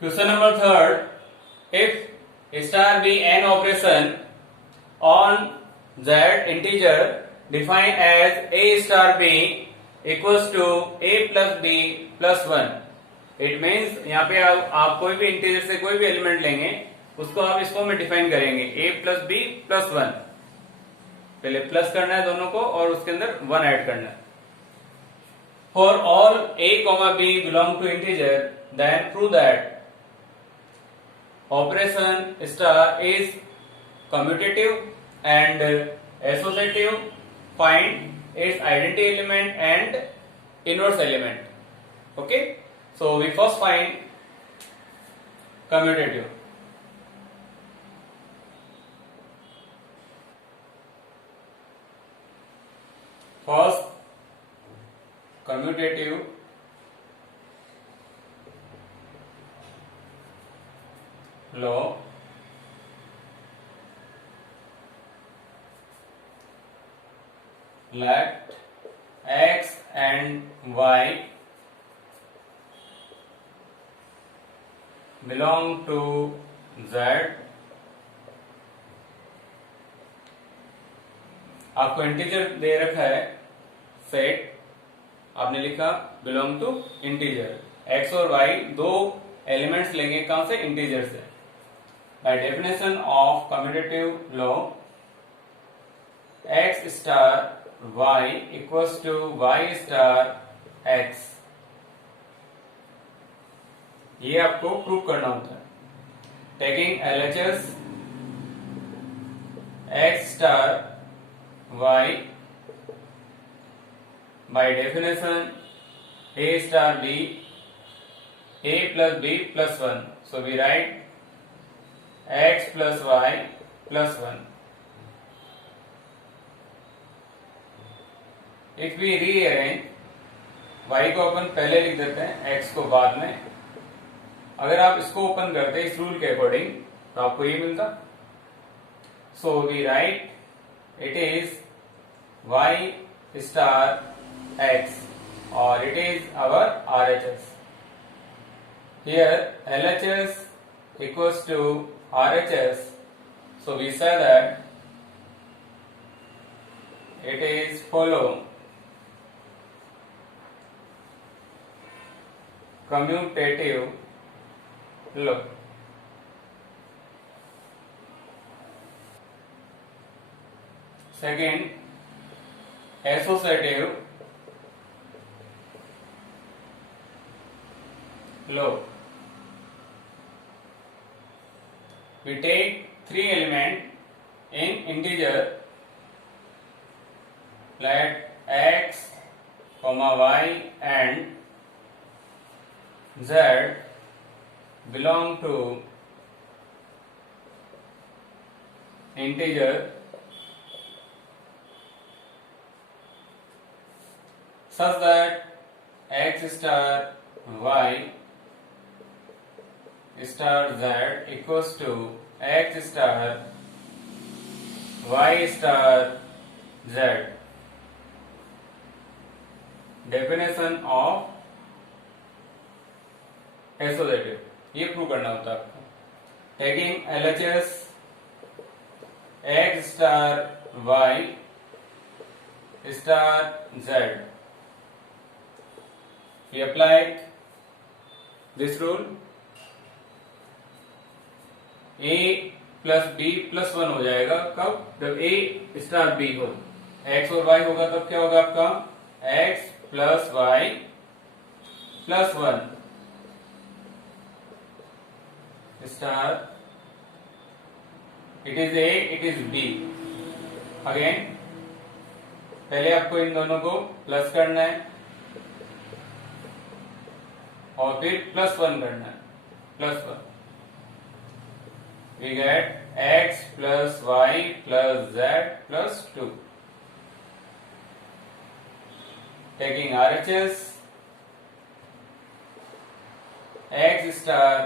Question number third. If star be an operation on z integer defined as a star b equals to a plus b plus 1. It means यहाँ पे आप कोई भी integer से कोई भी element लेंगे उसको आप इस फॉर्म में डिफाइन करेंगे a प्लस बी प्लस 1. पहले प्लस करना है दोनों को और उसके अंदर 1 ऐड करना है. For all a comma b belong to integer, then prove that operation star is commutative and associative. Find its identity element and inverse element. Okay, so we first find commutative. First commutative law. Let x and y belong to z. आपको integer दे रखा है set, आपने लिखा belong to integer. x और y दो elements लेंगे कहां से? इंटीजर से. By definition of commutative law x star y equals to y star x. ये आपको प्रूव करना होता है. Taking LHS x star y by definition a star b a plus b plus 1. So we write x plus y plus 1. If we rearrange, y को अपन पहले लिख देते हैं, x को बाद में. अगर आप इसको ओपन करते इस रूल के अकॉर्डिंग तो आपको ये मिलता. So we write it is y star x or it is our RHS. Here LHS equals to RHS, so we say that it is follow commutative law. Second, associative law. We take three elements in integer. Let x, y and z belong to integer such that x star y star z equals to x star y star z. Definition of associative. ये prove करना होता है आपको. Taking LHS x star y star z. We apply this rule. a plus b plus 1 हो जाएगा कब? जब a star b हो. x और y होगा तब क्या होगा आपका? x plus y plus 1 star. It is a, it is b. Again पहले आपको इन दोनों को प्लस करना है और फिर प्लस 1 करना है. Plus 1. We get x plus y plus z plus 2. Taking RHS, x star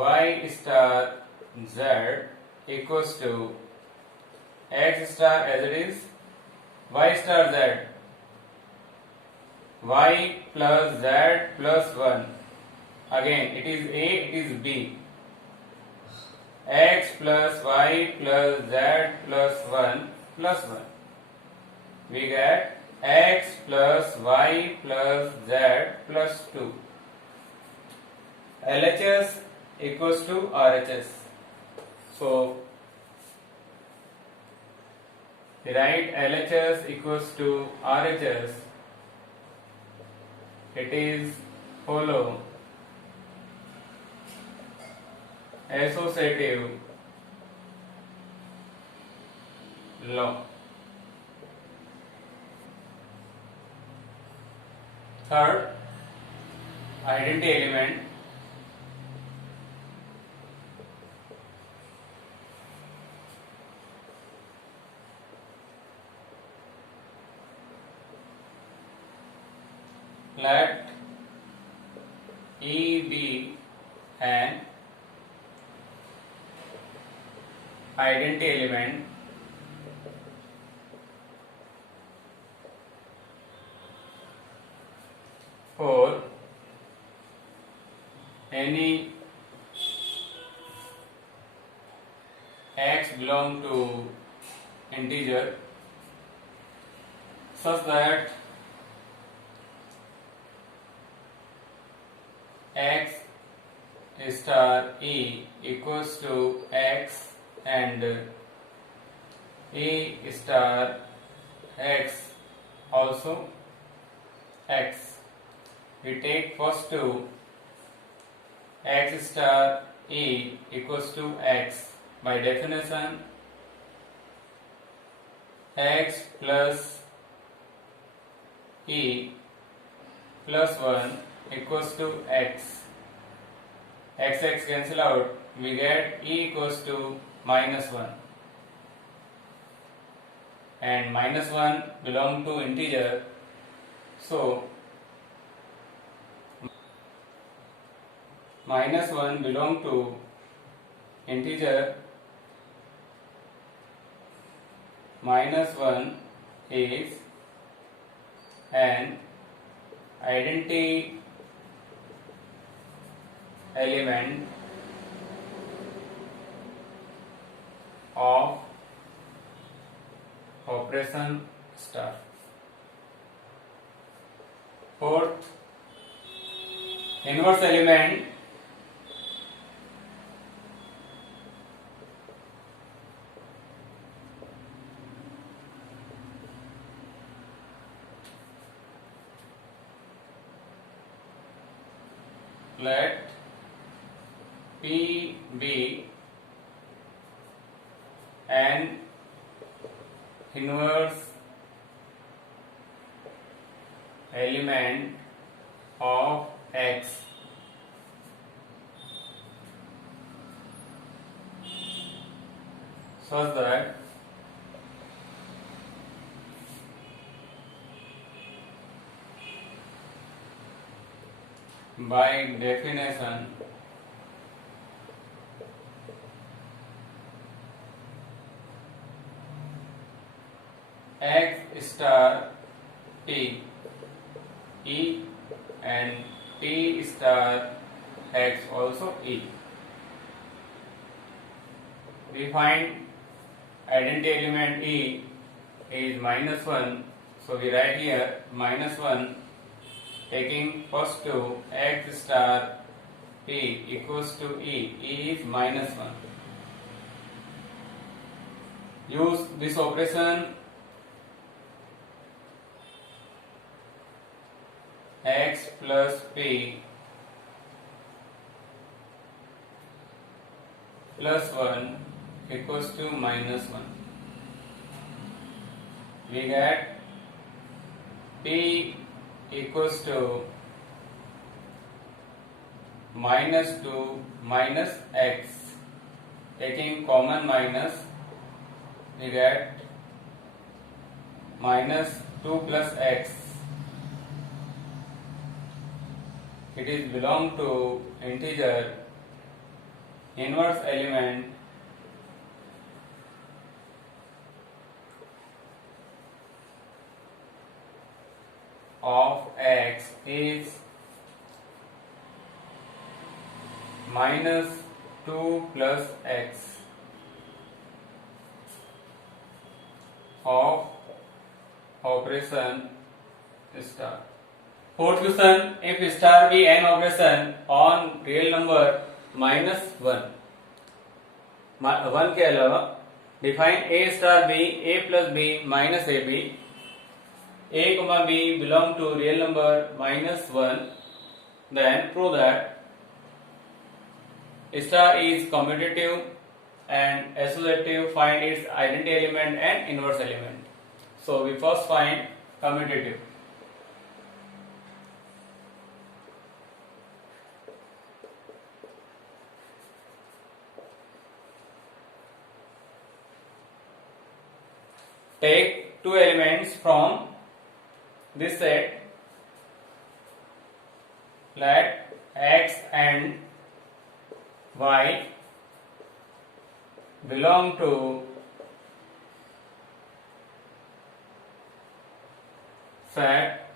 y star z equals to x star as it is, y star z, y plus z plus 1 again it is A, it is B. X plus Y plus Z plus 1 plus 1. We get X plus Y plus Z plus 2. LHS equals to RHS. So we write LHS equals to RHS. It is follow associative law. Third, identity element. Let E be an identity element for any x belong to integer such that x star E equals to x and E star x also x. We take first two, x star E equals to x. By definition, x plus E plus 1 equals to x. X cancel out, we get E equals to minus 1. And minus 1 belong to integer, so minus 1 belong to integer. Minus 1 is an identity element of operation star. Fourth, inverse element let P be an inverse element of x such that by definition x star P E and P star x also E. We find identity element E is minus 1, so we write here minus 1 taking first two, x star P equals to E. E is minus 1. Use this operation x plus P plus 1 equals to minus 1. We get P equals to minus 2 minus x. Taking common minus, we get minus 2 plus x. It is belong to integer inverse element of x is minus 2 plus x of operation star. Fourth question, if star be an operation on real number minus 1 के अलावा define a star b a plus b minus ab a comma b belong to real number minus 1, then prove that star is commutative and associative. Find its identity element and inverse element. So we first find commutative. Take two elements from this set, let x and y belong to set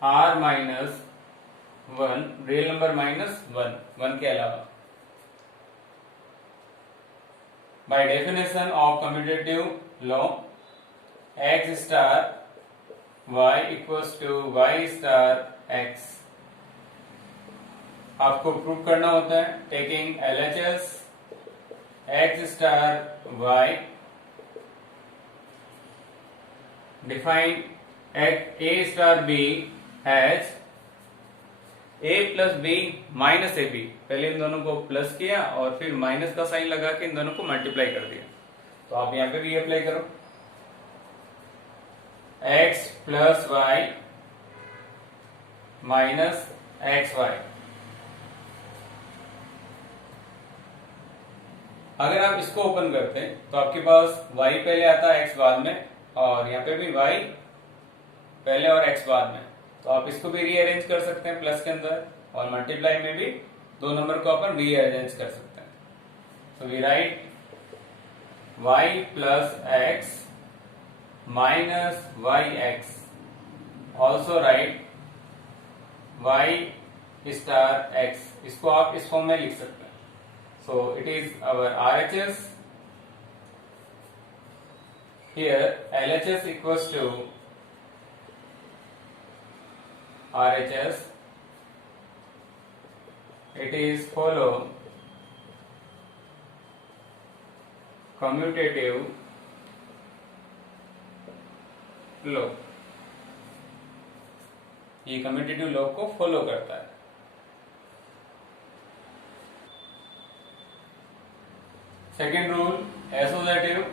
r minus 1, real number minus 1 के अलावा. By definition of commutative law, x star y equals to y star x. आपको prove करना होता है taking LHS x star y, define a star b as a plus b minus ab. पहले इन दोनों को plus किया और फिर माइनस का साइन लगा के इन दोनों को मल्टीप्लाई कर दिया. तो आप यहाँ पे भी अप्लाई करो, x plus y minus xy. अगर आप इसको ओपन करते हैं तो आपके पास y पहले आता है x बाद में, और यहाँ पे भी y पहले और x बाद में. तो आप इसको भी रीअरेंज कर सकते हैं प्लस के अंदर, और मल्टीप्लाई में भी दो नंबर को अपन रीअरेंज कर सकते हैं. So we write y plus x minus yx. Also write y star x. इसको आप इस फॉर्म में लिख सकते हैं. So it is our RHS. Here LHS equals to RHS. It is follow commutative law. ये कम्यूटेटिव लॉ को follow करता है. Second rule associative.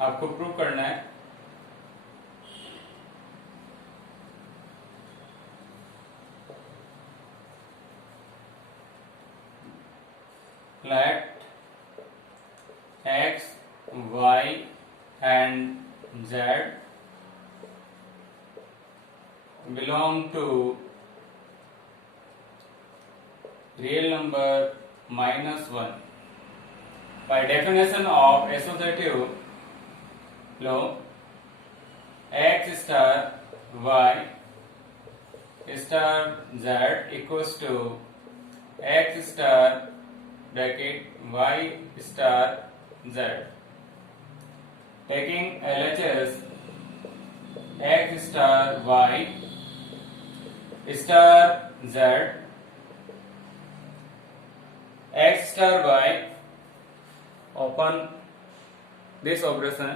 आपको प्रूव करना है let x, y and z belong to real number minus 1. By definition of associative law, x star y star z equals to x star bracket y star z. Taking LHS x star y star z, x star y, open this operation.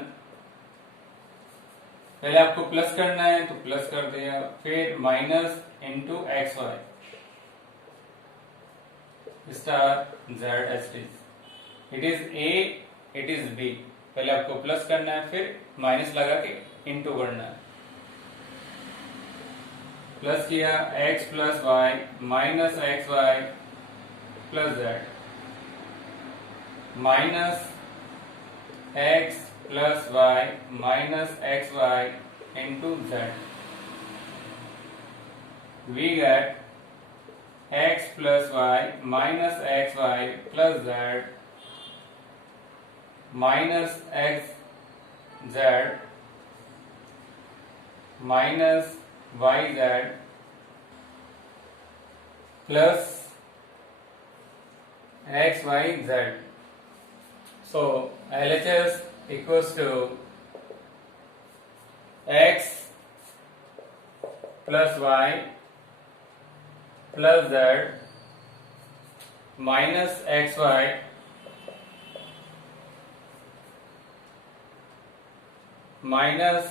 पहले आपको plus करना है तो plus कर दिया, फिर minus into x y star z h t. It is a, it is b. पहले आपको प्लस करना है, फिर माइनस लगा के इंटू करना है. प्लस किया x plus y minus x y plus z, minus x plus y minus x y into z. We get x plus y minus x y plus z minus x z minus yz plus xyz. So LHS equals to x plus y plus z minus xy minus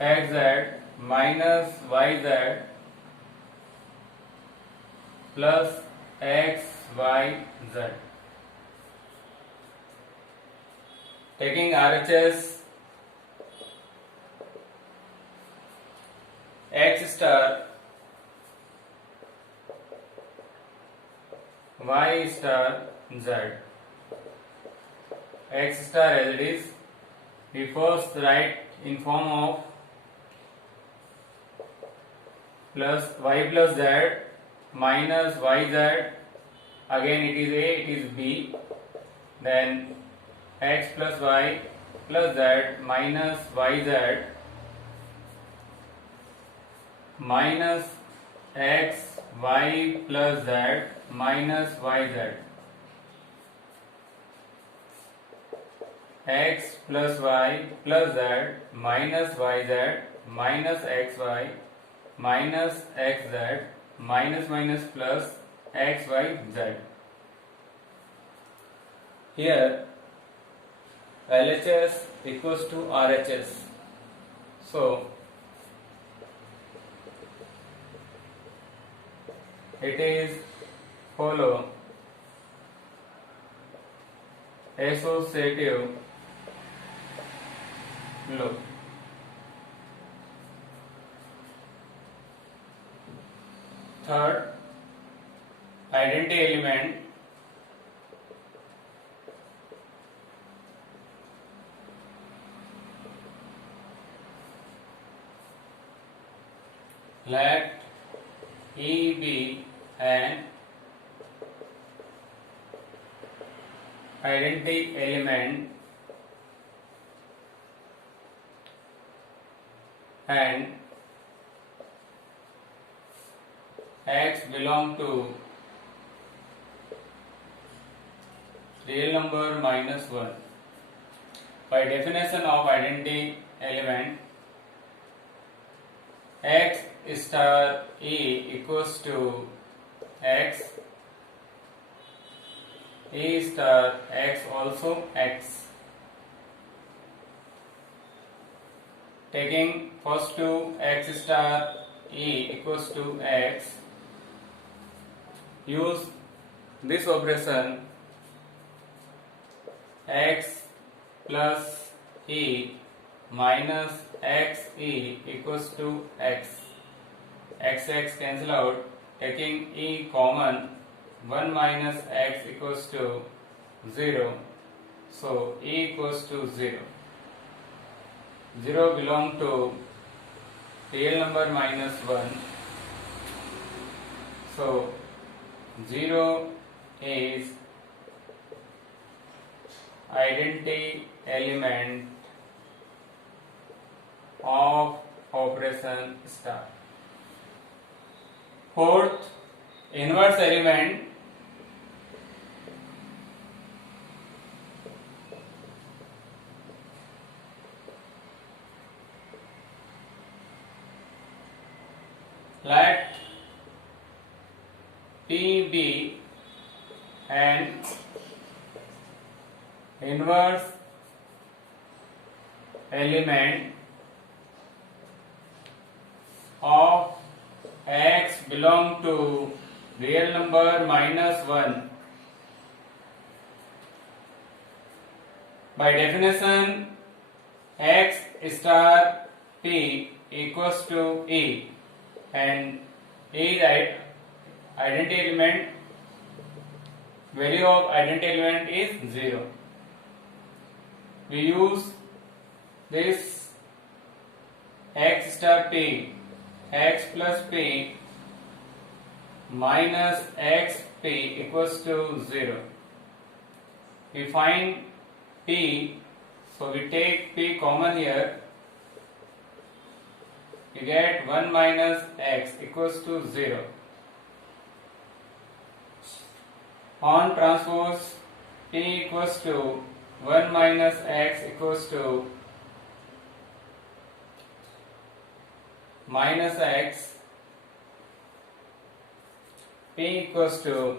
xz minus yz plus xyz. Taking RHS, x star y star z. X star as it is, we first write in form of plus y plus z minus yz, again it is a, it is b, then x plus y plus z minus yz minus x y plus z minus yz, x plus y plus z minus yz minus xy minus xz minus minus plus xyz. Here LHS equals to RHS. So it is follow associative law. Third, identity element let E be an identity element and x belong to real number minus 1. By definition of identity element, x star E equals to x, E star x also x. Taking first two, x star E equals to x, use this operation x plus E minus x E equals to x. X cancel out, taking E common, 1 minus x equals to 0. So E equals to 0. 0 belong to real number minus 1. So 0 is identity element of operation star. Fourth, inverse element let P be an inverse element of x belong to real number minus 1. By definition, x star P equals to E, and E is identity element, value of identity element is 0. We use this x star P, x plus P minus xp equals to 0. We find P, so we take P common here. you get 1 minus x equals to 0. On transpose P equals to 1 minus x equals to minus x, P equals to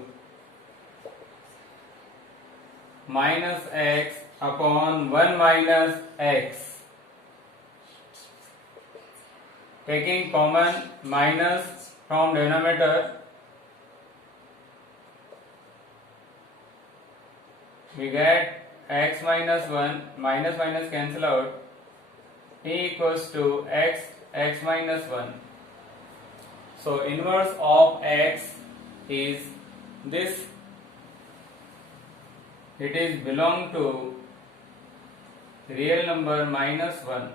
minus x upon 1 minus x. Taking common minus from denominator, we get x minus 1, minus minus cancel out, P equals to x minus 1. So inverse of x is this, it is belong to real number minus 1.